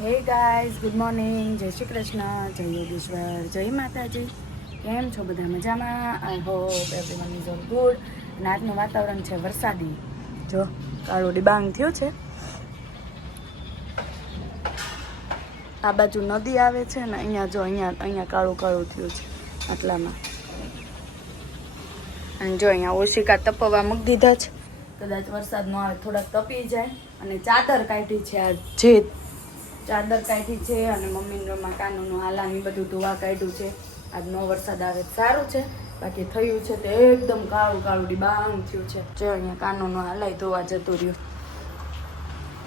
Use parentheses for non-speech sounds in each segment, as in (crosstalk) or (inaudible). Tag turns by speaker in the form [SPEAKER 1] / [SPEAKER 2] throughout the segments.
[SPEAKER 1] Hey guys good morning જય શ્રી કૃષ્ણ, જય યોગેશ્વર, જય માતાજી. કેમ છો બધા મજામાં? I hope everyone is all good અને આજનું વાતાવરણ છે વરસાદી. જો, કાળું ડિબાંગ થયું છે. આ બાજુ નદી આવે છે ને, અહીંયા જો, અહીંયા અહીંયા કાળું કાળું થયું છે, આટલામાં. અને જો, અહીંયા ઓશિકા તપવા મૂકી દીધા છે. કદાચ વરસાદ ન આવે, થોડાક તપી જાય. અને ચાદર કાઢી છે આ જે ચાદર કાઢી છે અને મમ્મીનું કાનૂનું હાલાની બધું ધોવા કાઢ્યું છે. આજ નો વરસાદ આવે સારું છે. બાકી થયું છે તે એકદમ કાળું કાળું ડિબાંગ થયું છે. જો અહીંયા કાનૂનું હાલાય ધોવા જતું રહ્યું.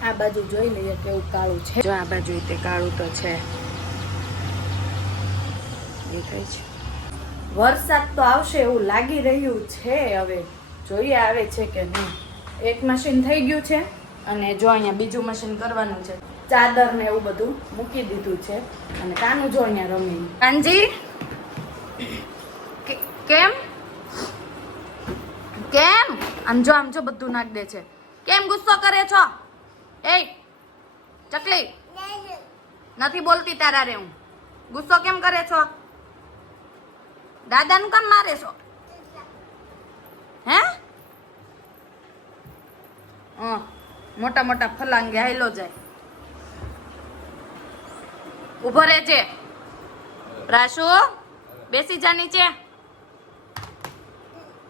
[SPEAKER 1] આ બાજુ જોઈ લઈએ કેવું કાળું છે. જો આ બાજુ તે કાળું તો છે. એ થઈ છે. વરસાદ તો આવશે એવું લાગી રહ્યું છે હવે. જોઈએ આવે છે કે નહીં. એક મશીન થઈ ગયું છે અને જો અહીંયા બીજું મશીન કરવાનું છે. ચાદર ને એવું બધું મૂકી દીધું છે. અને કાનું જો અહીંયા રમી કાનજી? કેમ? કેમ? આમ જો આમ જો બધું નાખ દે છે. કેમ ગુસ્સો કરે છો? એ ચકલી. નથી બોલતી તારા રે હું. ગુસ્સો કેમ કરે છો? દાદાનું કેમ મારે છો? હે? મોટા મોટા ફલાંગે હાઈલો જાય. ઊભો રહેજે. રાશુ બેસી જા નીચે.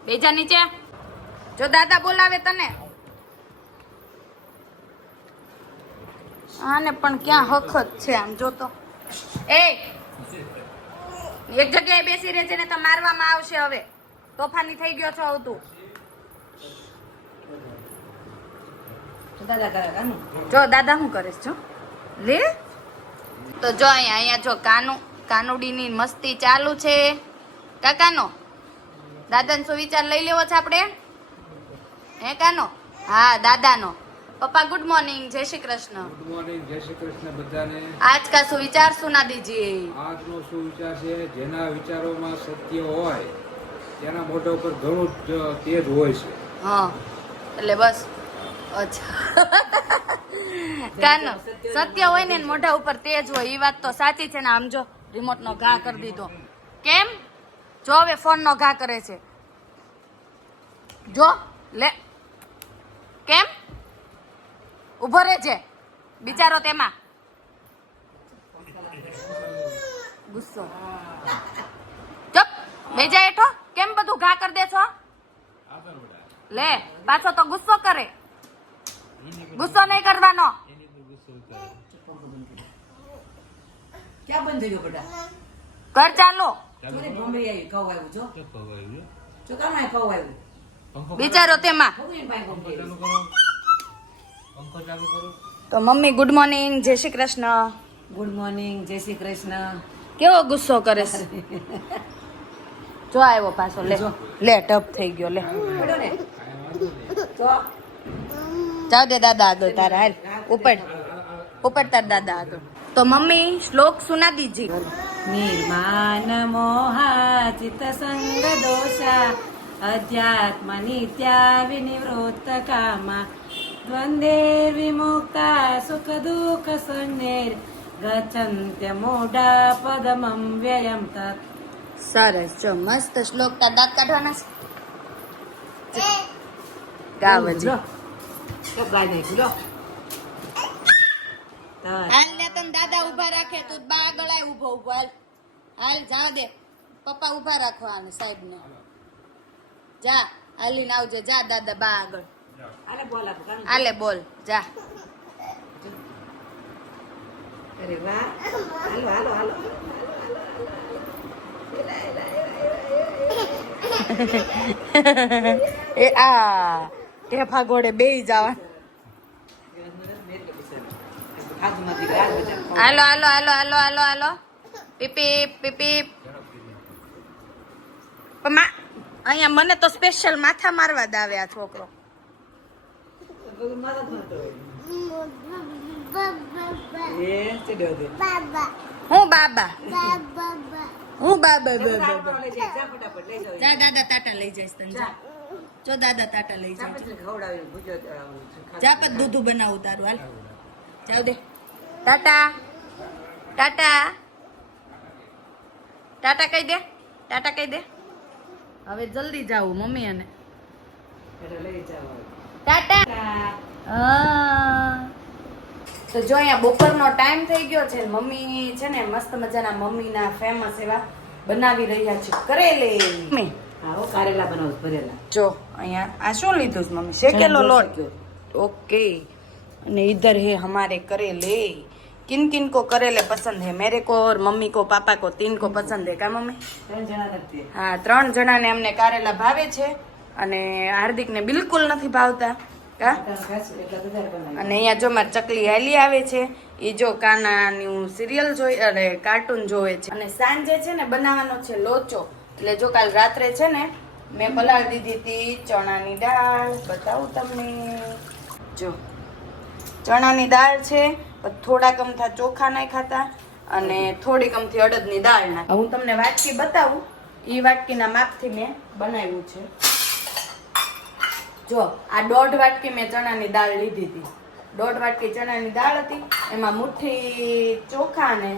[SPEAKER 1] બેજા નીચે. જો દાદા બોલાવે તને. આને પણ ક્યાં હખત છે આમ જો તો. એ એક જગ્યાએ બેસી રહેજે ને તો મારવામાં આવશે હવે. તોફાની થઈ ગયો છો આવતું. જો દાદા શું કરે છો લે. તો જો અહીંયા અહીંયા જો કાનુ કાનુડીની મસ્તી ચાલુ છે. કાકાનો? દાદાનો શું વિચાર લઈ લેવો છે આપણે? હે કાનો? હા દાદાનો. પપ્પા ગુડ મોર્નિંગ જય શ્રી કૃષ્ણ.
[SPEAKER 2] ગુડ મોર્નિંગ જય શ્રી કૃષ્ણ બધાને.
[SPEAKER 1] આજ કા સુવિચાર સુના દીજીએ?
[SPEAKER 2] આજનો શું વિચાર છે? જેના વિચારોમાં સત્ય હોય તેના મોઢા ઉપર ઘણું તેજ હોય છે.
[SPEAKER 1] હા એટલે બસ. કાનો સત્ય હોય ને મોઢા ઉપર તેજ હોય એ વાત તો સાચી છે ને આમ જો રિમોટ નો ઘા કરી દીધો. કેમ? જો હવે ફોન નો ઘા કરે છે. જો, લે. કેમ? ઊભો રહે છે બિચારો તેમાં. ગુસ્સો. ચપ. બેજા હેઠો. કેમ બધું ઘા કરી દે છો? લે, પાછો તો ગુસ્સો કરે. ગુસ્સો નહીં કરવાનો.
[SPEAKER 3] ક્યાં બંધ થઈ ગયો બેટા?
[SPEAKER 1] ઘર ચાલો.
[SPEAKER 3] ભમરી આવી કવ આવ્યું જો. જો. કામ આ કવ આવ્યું.
[SPEAKER 1] બિચારો તેમાં. તો મમ્મી ગુડ મોર્નિંગ જય શ્રી કૃષ્ણ.
[SPEAKER 3] ગુડ મોર્નિંગ જય શ્રી કૃષ્ણ.
[SPEAKER 1] કેવો ગુસ્સો કરે છે? (laughs) જો આવ્યો પાછો લે.
[SPEAKER 3] જો.
[SPEAKER 1] લે ટપ થઈ ગયો લે.
[SPEAKER 3] તો
[SPEAKER 1] જાવ દે દાદા આગળ તારા હાલ ઉપર ઉપર તાર દાદા આગળ. તો મમ્મી શ્લોક સુના દીજી.
[SPEAKER 3] નિર્માન મોહા ચિત્ત સંગ દોષા અધ્યાત્મ નિત્યા વિનિવૃત્ત કામા. દ્વંદ્વેર વિમુક્તા સુખ દુઃખ સુનેર ગચંત્ય મોડા પદમમ વ્યયમ તત.
[SPEAKER 1] સરસ જો મસ્ત શ્લોક તા દાંત કાઢવાના છે.
[SPEAKER 3] ગાય નાખ્યું લો
[SPEAKER 1] હાલ ને તને દાદા ઊભા રાખે તું બા આગળ આય ઊભો ઊભો હાલ હાલ જા દે પપ્પા ઊભા રાખો આને સાહેબ ને જા હાલીને આવજે જા દાદા બા આગળ
[SPEAKER 3] આલે બોલ
[SPEAKER 1] હાલે બોલ જા
[SPEAKER 3] અરે વાહ હાલો હાલો હાલો
[SPEAKER 1] એ આ ઢેફા ફાગોડે બેઈ જવા
[SPEAKER 3] હાથમાંથી ગાળ બધા
[SPEAKER 1] હાલો હાલો હાલો હાલો હાલો હાલો. પીપી પીપી પણ મા અહીંયા મને તો સ્પેશિયલ માથા મારવા દાવે આ છોકરો.
[SPEAKER 3] એ ચડ્યો દે
[SPEAKER 1] હું બાબા. હું બાબા બાબા.
[SPEAKER 3] જા ફટાફટ લઈ જાવ
[SPEAKER 1] જા દાદા તાટા લઈ જઈશ તને. જા. જો દાદા તાટા લઈ જાય.
[SPEAKER 3] જાપત ભૂજો
[SPEAKER 1] જા પત દૂધું બનાવું તારું હાલ. જાવ દે. ટાટા. ટાટા. ટાટા કહી દે. ટાટા કહી દે. હવે જલ્દી જાવું મમ્મી અને ટાટા. તો જો અહીંયા બપોરનો ટાઈમ થઈ ગયો છે મમ્મી છે ને મસ્ત મજાના મમ્મીના ફેમસ એવા બનાવી રહ્યા છે. કરેલે. મમ્મી.
[SPEAKER 3] આવો કારેલા બનાવું ભરેલા.
[SPEAKER 1] જો અહીંયા આ શું લીધું મમ્મી? શેકેલો લોટ. ઓકે. અને ઈધર હે હમારે કરેલે. किन किन को करेले पसंद है मेरे को और मम्मी को पापा को तीन को पसंद है કા મમ્મી
[SPEAKER 3] ત્રણ જણા નથી
[SPEAKER 1] હા ત્રણ જણાને અમને કારેલા ભાવે છે અને હાર્દિકને બિલકુલ નથી ભાવતા કા
[SPEAKER 3] એટલે વધારે બનાવી
[SPEAKER 1] અને અહીંયા જો મારી ચકલી હાલી આવે છે એ જો કાનાનું સિરિયલ જોઈ અરે કાર્ટૂન જોવે છે અને સાંજે છે ને બનાવવાનો છે લોચો એટલે જો કાલ રાત્રે છે ને મેં પલાળી દીધી હતી ચણાની દાળ બતાવું તમને જો ચણાની દાળ છે પછી થોડા કમથા ચોખા નાખ્યા હતા અને થોડી કમથી અડદની દાળ નાખી. હું તમને વાટકી બતાવું. એ વાટકીના માપથી મેં બનાવ્યું છે. જો, આ દોઢ વાટકી મેં ચણાની દાળ લીધી હતી. દોઢ વાટકી ચણાની દાળ હતી, એમાં મુઠ્ઠી ચોખા ને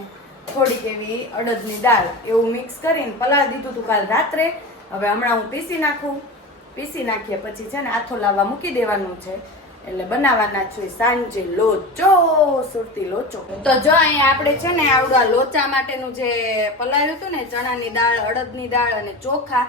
[SPEAKER 1] થોડીક એવી અડદની દાળ એવું મિક્સ કરીને પલાળી દીધું હતું કાલ રાત્રે. હવે હમણાં હું પીસી નાખું. પીસી નાખીએ પછી છે ને આથો લાવવા મૂકી દેવાનું છે. એટલે બનાવવાના છે સાંજે લોચો, સુરતી લોચો. તો જો અહીંયા આપણે છે ને આવડું આ લોચા માટેનું જે પલાળ્યું હતું ને, ચણાની દાળ, અડદની દાળ અને ચોખા,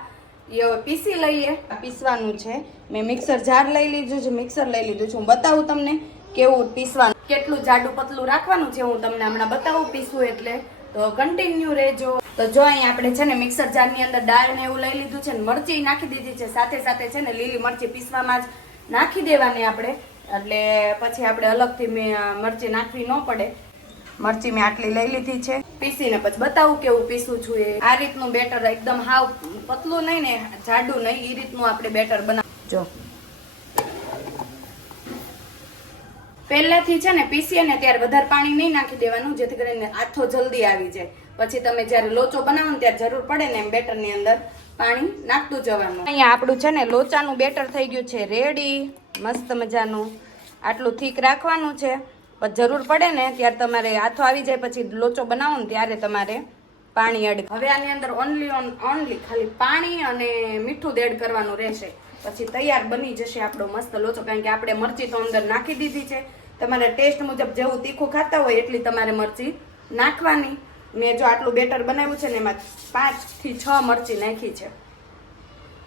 [SPEAKER 1] એ હવે પીસી લઈએ. પીસવાનું છે. મેં મિક્સર જાર લઈ લીધું છે, મિક્સર લઈ લીધું છે. હું બતાવું તમને કેવું પીસવાનું. કેટલું જાડું પતલું રાખવાનું છે, હું તમને હમણાં બતાવું પીસવું એટલે. તો કન્ટિન્યુ રહેજો. તો જો અહીં આપણે છે ને મિક્સર જારની અંદર દાળ ને એવું લઈ લીધું છે ને, મરચી નાખી દીધી છે. સાથે સાથે છે ને લીલી મરચી પીસવામાં જ નાખી દેવાની આપણે. એટલે પછી આપણે અલગથી મરચી નાખવી ન પડે. મરચી મેં આટલી લઈ લીધી છે. પીસીને પછી બતાવું કેવું પીસું છું એ. આ રીતનું બેટર એકદમ હાવ પતલું નહીં ને, જાડું નહીં એ રીતનું આપણે બેટર બનાવ પહેલેથી છે ને પીસીએ ને ત્યારે વધારે પાણી નહીં નાખી દેવાનું, જેથી કરીને આથો જલ્દી આવી જાય. પછી તમે જ્યારે લોચો બનાવો ને ત્યારે જરૂર પડે ને એમ બેટરની અંદર. પાણી નાખતું જવાનું. અહીંયા આપણું છે ને લોચાનું બેટર થઈ ગયું છે રેડી મસ્ત મજાનું. આટલું થીક રાખવાનું છે. પણ જરૂર પડે ને ત્યારે તમારે હાથો આવી જાય પછી લોચો બનાવો ને ત્યારે તમારે પાણી એડ હવે આની અંદર ઓનલી ઓન ઓનલી ખાલી પાણી અને મીઠું એડ કરવાનું રહેશે. પછી તૈયાર બની જશે આપણો મસ્ત લોચો કારણ કે આપણે મરચી તો અંદર નાખી દીધી છે. તમારે ટેસ્ટ મુજબ જેવું તીખું ખાતા હોય એટલી તમારે મરચી નાખવાની. મેં જો આટલું બેટર બનાવ્યું છે ને એમાં પાંચથી છ મરચી નાખી છે.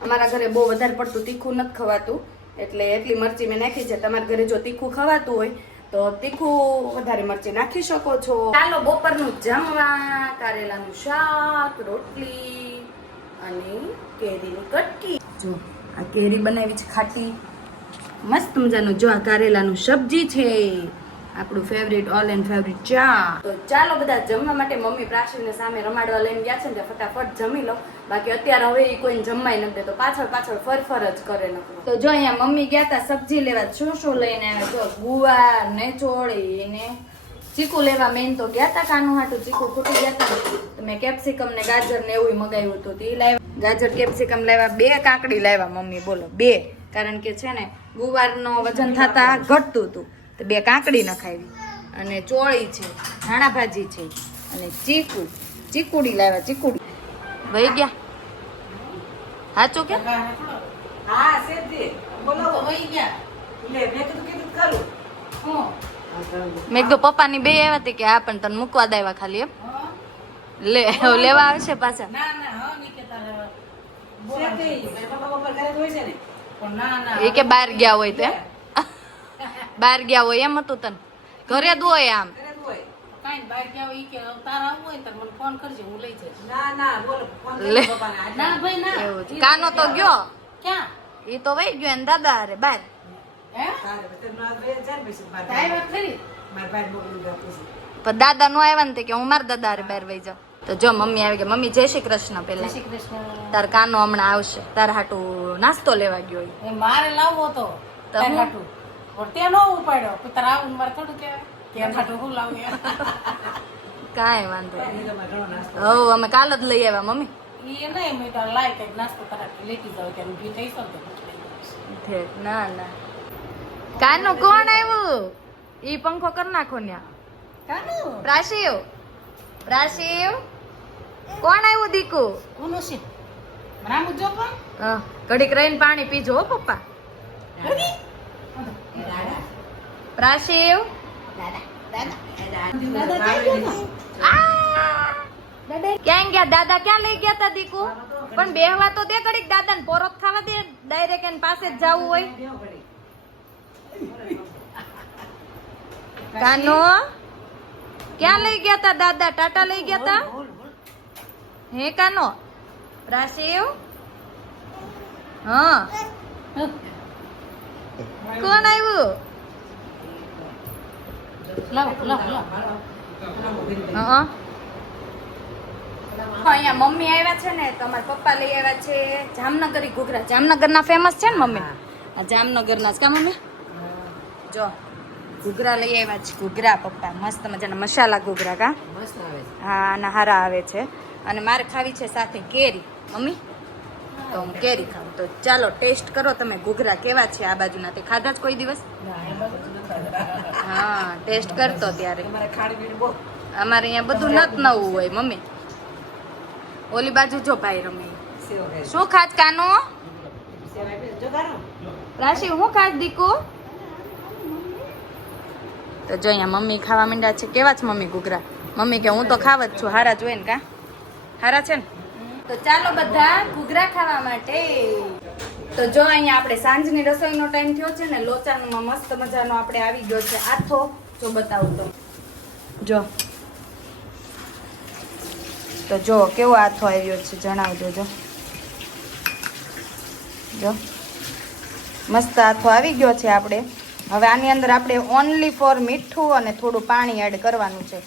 [SPEAKER 1] અમારા ઘરે બહુ વધારે પડતું તીખું નથી ખવાતું, એટલે એટલી મરચી મેં નાખી છે. તમારા ઘરે જો તીખું ખવાતું હોય તો તીખું વધારે મરચી નાખી શકો છો. ચાલો બપોરનું જમવા, કારેલાનું શાક, રોટલી અને કેરીની કટકી. જો આ કેરી બનાવી છે ખાટી. મસ્ત મજાનું. જો આ કારેલાનું સબ્જી છે. આપણું ફેવરિટ ઓલ એન્ડ ફેવરિટ ચા. તો ચાલો બધા જમવા માટે મમ્મી પ્રાચીને સામે રમાડવા લઈને ગયા છે ને ફટાફટ જમી લો. બાકી અત્યારે હવે એ કોઈને જમવાય નથી તો પાછળ પાછળ ફરફર જ કરે નકરો. તો જો અહીંયા મમ્મી ગયા તા સબ્જી લેવા શું શું લઈને આવ્યા? જો ગુવાર ને ચોળી ને ચીકુ લેવા મેન તો ગયા હતા કાનું હાટું. ચીકુ ખૂટી ગયા હતા મેં કેપ્સિકમ ને ગાજર ને એવું મગાવ્યું હતું. તે લાવ્યા. ગાજર કેપ્સિકમ લાવ્યા. બે કાકડી લાવ્યા મમ્મી, બોલો, બે. કારણ કે છે ને ગુવારનો વજન થતા ઘટતું હતું. તો બે કાકડી નખાવી. અને ચોળી છે ધાણા ભાજી છે અને ચીકુ ચીકુડી લાવ્યા ચીકુડી. વહી ગયા? હાચો કે?
[SPEAKER 3] હા સેજે બોલાવો. વહી ગયા. લે મેં કીધું કીધું કરું. હા,
[SPEAKER 1] મેં કીધું પપ્પાની બે આવ્યા હતી કે હા પણ તને મૂકવા દેવા ખાલી એમ. લે લેવા આવશે પાછા.
[SPEAKER 3] ઘરે હોય છે ને.
[SPEAKER 1] એ કે બહાર ગયા હોય તો બહાર ગયા હોય એમ હતું તને? ઘરે દોય આમ.
[SPEAKER 3] ઘરે જ હોય.
[SPEAKER 4] કાંઈ બહાર ગયા હોય ઈ કે તારા આવવું હોય ને તો મને ફોન કરજે હું લઈ જઈશ.
[SPEAKER 3] ના ના બોલો ફોન
[SPEAKER 1] લે.
[SPEAKER 3] કરી પપ્પાને. આજે.
[SPEAKER 4] ના ભાઈ ના.
[SPEAKER 1] એવું છે. કાનો તો ગયો? એ તો વહી ગયો એને દાદા અરે બાર. પણ દાદા નો આવ્યા ને તે કે હું મારા દાદા અરે બહાર વહી જાઉં. તો જો મમ્મી આવી ગઈ. મમ્મી જય શ્રી કૃષ્ણ
[SPEAKER 4] જય
[SPEAKER 1] પેલા તાર કાનો હમણાં આવશે. તાર હાટું નાસ્તો લેવા ગયો
[SPEAKER 4] મારે લાવવો હતો. પણ નો ઉપાડ્યો. તારે આવું થોડું કહેવાય. કે એમ હું લાવું.
[SPEAKER 1] કાંઈ વાંધો
[SPEAKER 3] એ
[SPEAKER 1] હવ અમે કાલ જ લઈ આવ્યા મમ્મી.
[SPEAKER 4] ઈ નહીં મેં તો લાય કંઈક નાસ્તો તારા લેતી જાવ કે ઊભી થઈ શકો તો પછી લઈ જઈશ.
[SPEAKER 1] ઠીક, ના ના. કાનો કોણ આવ્યું? ઈ પંખો કર નાખો ન્યા.
[SPEAKER 4] કાનું?
[SPEAKER 1] પ્રાશિવ પ્રાશિવ. કોણ આવ્યું દીકુ?
[SPEAKER 4] કોનું છે. રામુ જો પણ
[SPEAKER 1] હા, ઘડીક રહીને પાણી પીજો હો પપ્પા. પ્રાશિવ? ક્યાં ગયા દાદા ક્યાં લઈ ગયા તા દીકુ? પણ બેહવા તો દે કડીક દાદા ને પોરોત ખાવા દે. ડાયરેક્ટ એની પાસે જ જવું હોય. કાનો? ક્યાં લઈ ગયા તા દાદા? ટાટા લઈ ગયા તા? હે કાનો? પ્રાશિવ? હા. કોણ આવ્યું હા અહીંયા મમ્મી આવ્યા છે ને તમારા પપ્પા લઈ આવ્યા છે જામનગરી ઘૂઘરા જામનગરના ફેમસ છે ને મમ્મી આ જામનગરના જ કા મમ્મી જો ઘૂઘરા લઈ આવ્યા છે ઘૂઘરા પપ્પા મસ્ત મજાના મસાલા ઘૂઘરા કા હા અને હારા આવે છે અને મારે ખાવી છે સાથે કેરી મમ્મી તો હું કેરી ખાઉં. તો ચાલો, ટેસ્ટ કરો તમે. ઘૂઘરા કેવા છે આ બાજુના? તે ખાધા જ કોઈ દિવસ? હા, ટેસ્ટ કરતો ત્યારે. અમારે અહીંયા બધું નત નવું હોય, મમ્મી. ઓલી બાજુ જો ભાઈ રમે. શું ખાત કાનો? રાશિ, હું ખાત દીકુ? તો જો અહીંયા મમ્મી ખાવા માંડ્યા છે. કેવા છે મમ્મી ઘૂઘરા? મમ્મી કે હું તો ખાવ જ છું. હારા જોઈએ ને કા? હારા છે ને? તો ચાલો બધા ઘૂઘરા ખાવા માટે. તો જો અહીંયા આપણે સાંજની રસોઈનો ટાઈમ થયો છે ને લોચાનો મસ્ત મજાનો આપણે આવી ગયો છે આથો. જો બતાવું તો. જો. તો જો, કેવો આથો આવ્યો છે જણાવજો જો. જો. મસ્ત આથો આવી ગયો છે આપણે. હવે આની અંદર આપણે ઓનલી ફોર મીઠું અને થોડું પાણી એડ કરવાનું છે.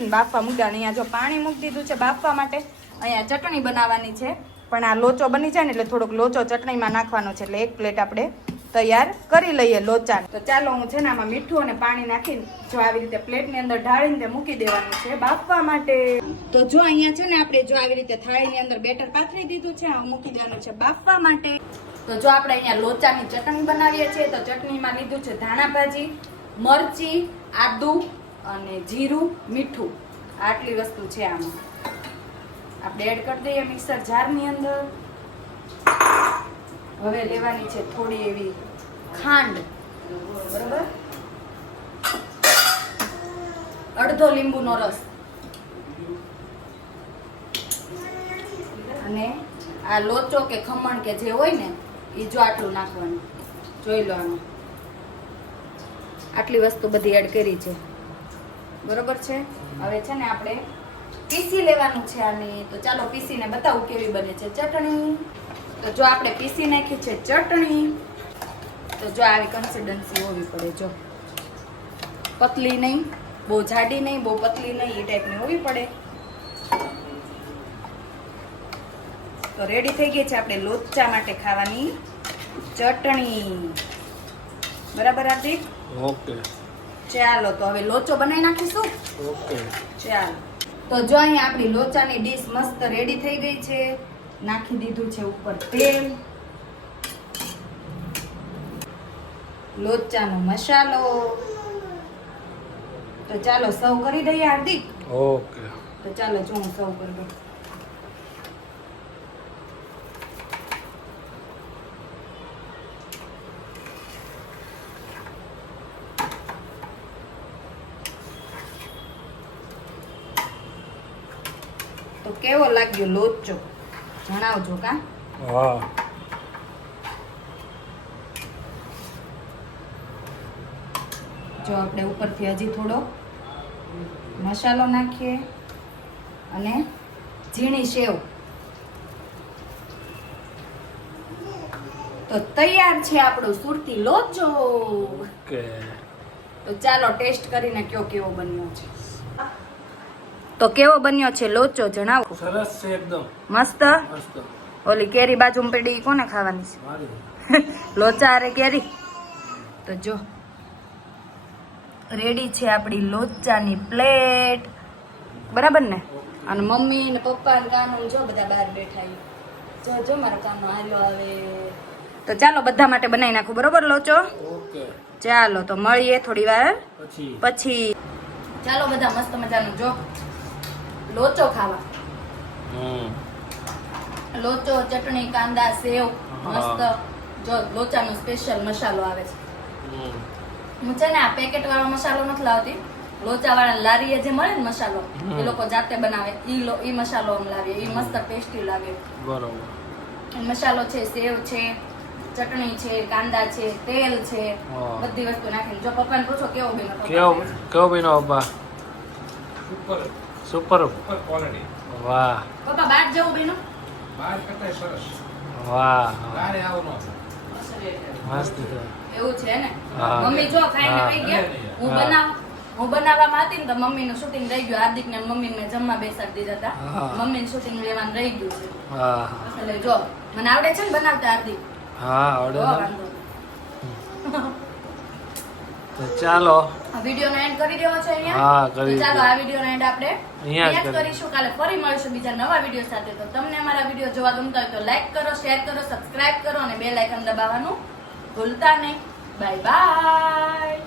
[SPEAKER 1] બાફવા મૂક્યા અહીંયા જો પાણી મૂકી દીધું છે બાફવા માટે. અહીંયા ચટણી બનાવવાની છે. પણ આ લોચો બની જાય ને એટલે થોડોક લોચો ચટણીમાં નાખવાનો છે. એટલે એક પ્લેટ આપણે તૈયાર કરી લઈએ લોચા તો ચાલો હું છે ને આમાં મીઠું અને પાણી નાખીને જો આવી રીતે પ્લેટની અંદર ઢાળીને મૂકી દેવાનું છે બાફવા માટે. તો જો અહીંયા છે ને આપણે જો આવી રીતે થાળીની અંદર બેટર પાથરી દીધું છે મૂકી દેવાનું છે બાફવા માટે. તો જો આપણે અહીંયા લોચાની ચટણી બનાવીએ છીએ, તો ચટણીમાં લીધું છે ધાણા ભાજી મરચી, આદુ અને જીરું, મીઠું. આટલી વસ્તુ છે આમાં. આપણે એડ કરી દઈએ મિક્સર જારની અંદર. હવે લેવાની છે થોડી એવી ખાંડ. બરોબર? અડધો લીંબુનો રસ. અને આ લોચો કે ખમણ કે જે હોય ને એ જો આટલું નાખવાનું. જોઈ લો આનું. આટલી વસ્તુ બધી એડ કરી છે. બરોબર છે? હવે છે ને આપણે પીસી લેવાનું છે આને તો ચાલો પીસીને બતાવું કેવી બને છે ચટણી. તો જો આપણે પીસી નાખી છે ચટણી. તો જો આવી કન્સિસ્ટન્સી હોવી પડે જો. પતલી નહીં બહુ જાડી નહીં બહુ પતલી નહીં એ ટાઈપની હોવી પડે. તો રેડી થઈ ગઈ છે આપણે લોચા માટે ખાવાની ચટણી. બરાબર હાર્દિક?
[SPEAKER 2] ઓકે.
[SPEAKER 1] ચાલો તો હવે લોચો બનાવી નાખીશું?
[SPEAKER 2] ઓકે.
[SPEAKER 1] ચાલો. તો જો અહીંયા આપણી લોચાની ડીશ મસ્ત રેડી થઈ ગઈ છે નાખી દીધું છે ઉપર તેલ. લોચાનો મસાલો. તો ચાલો સર્વ કરી દઈએ હાર્દિક?
[SPEAKER 2] ઓકે
[SPEAKER 1] તો ચાલો જો હું સર્વ કરી દઉં. કેવો લાગ્યો લોચો? જણાવજો કા?
[SPEAKER 2] હા.
[SPEAKER 1] જો આપણે ઉપરથી હજી થોડો મસાલો નાખીએ અને ઝીણી સેવ. તો તૈયાર છે આપણો સુરતી લોચો. તો ચાલો ટેસ્ટ કરીને કયો કેવો બન્યો છે. તો કેવો બન્યો છે? લોચો જણાવો.
[SPEAKER 2] સરસ છે એકદમ.
[SPEAKER 1] મસ્ત? ઓલી કેરી બાજુ પડી કોને ખાવાની છે? (laughs) લોચા અરે કેરી. તો જો. રેડી છે આપણી લોચાની પ્લેટ. બરાબર ને? અને મમ્મી ને પપ્પા ને કાનુ જો બધા બહાર બેઠા જો જો મારો કાનો હાલો આવે. તો ચાલો બધા માટે બનાવી નાખું. બરોબર લોચો?
[SPEAKER 2] ઓકે.
[SPEAKER 1] ચાલો તો મળીએ થોડી વાર
[SPEAKER 2] પછી.
[SPEAKER 1] ચાલો બધા મસ્ત મજાનું જો. લોચો ખાવા. લોચો ચટણી કાંદા સેવ મસ્ત. જો લોચાનો સ્પેશિયલ મસાલો આવે છે. હું છે ને આ પેકેટ વાળો મસાલો નથી લાવતી. લોચા વાળા લારીએ જે મળે ને મસાલો એ લોકો જાતે બનાવે. ઈ લો ઈ મસાલો અમે લાવીએ. ઈ મસ્ત ટેસ્ટી લાગે.
[SPEAKER 5] બરોબર.
[SPEAKER 1] મસાલો છે સેવ છે ચટણી છે કાંદા છે તેલ છે બધી વસ્તુ નાખીને. જો પપ્પાને પૂછો કેવો બન્યો
[SPEAKER 5] કેવો કેવો બન્યો પપ્પા?
[SPEAKER 2] સુપર ક્વોલિટી
[SPEAKER 5] વાહ.
[SPEAKER 1] પપ્પા બાર જેવું બેનો
[SPEAKER 2] બહાર કરતા સરસ.
[SPEAKER 5] વાહ.
[SPEAKER 2] બારે આવો
[SPEAKER 5] મસ્ત છે.
[SPEAKER 1] એવું છે ને? મમ્મી જો ખાઈને રહી ગયા? હું. બનાવ હું બનાવવામાં હતી ને તો મમ્મીનું શૂટિંગ રહી ગયું. હાર્દિક ને મમ્મી ને જમવા બેસાડી દીધા હતા. મમ્મી નું શૂટિંગ લેવાનું રહી ગયું છે. એટલે જો મને આવડે છે ને બનાવતા હાર્દિક?
[SPEAKER 5] હા આવડે ને? તો ચાલો.
[SPEAKER 1] આ એન્ડ કરી દેવો છે અહીંયા.
[SPEAKER 5] હા, કરી
[SPEAKER 1] ચાલો. આ વિડીયોનો એન્ડ આપણે
[SPEAKER 5] અહીંયા જ.
[SPEAKER 1] કરીશું. કાલે ફરી મળીશું બીજા નવા વીડિયો સાથે. તો તમને અમારા વીડિયો જોવા ગમતા હોય તો લાઈક કરો શેર કરો સબસ્ક્રાઇબ કરો અને બેલ આઇકન દબાવવાનું ભૂલતા નહીં. Bye bye